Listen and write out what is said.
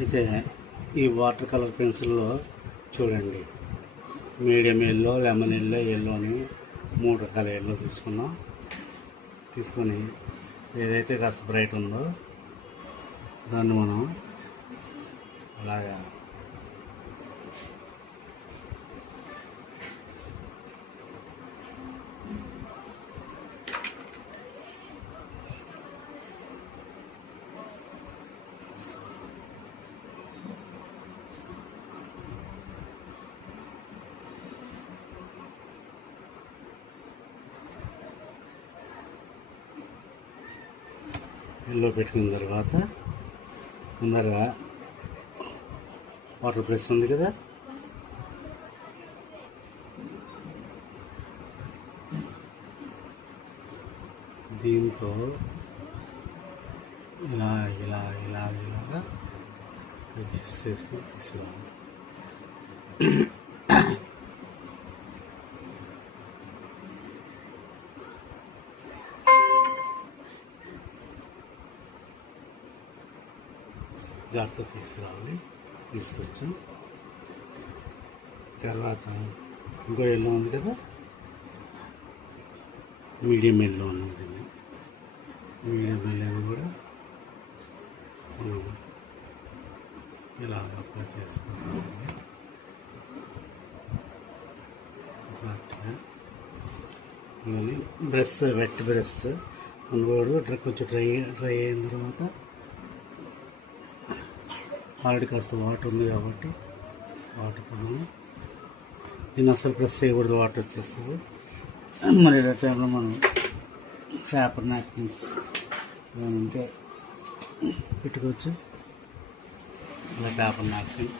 అయితే ఈ water colour పెన్సిల్లో చూడండి, మీడియం ఎల్లో, లెమన్ ఎల్లో, ఎల్లోని 3 రకాల ఎల్లో తీసుకొని ఏదైతే కాస్త బ్రైట్ ఉందో దాన్ని మనం అలాగా ఎల్లో పెట్టుకున్న తర్వాత ముందరగా వాటర్ బ్రష్ ఉంది కదా, దీంతో ఇలాగా అడ్జస్ట్ చేసుకొని తీసుకురావాలి. జాగ్రత్త తీసుకొచ్చాం. తర్వాత ఇంకో ఎల్లో ఉంది కదా, మీడియం ఎల్లో ఉన్నది. మీడియం ఎల్లో కూడా ఇలా అప్లై చేసుకుంటాం. బ్రష్, వెట్ బ్రష్ అందులో కొంచెం డ్రై అయిన తర్వాత ఆల్రెడీ కాస్త వాటర్ ఉంది కాబట్టి వాటర్తో దీన్ని అసలు ప్రెస్ చేయకూడదు, వాటర్ వచ్చేస్తుంది. మరి ఇలా టైంలో మనం పేపర్ నాప్కిన్స్ ఉంటే పెట్టుకోవచ్చు. ఇలా పేపర్ నాప్కిన్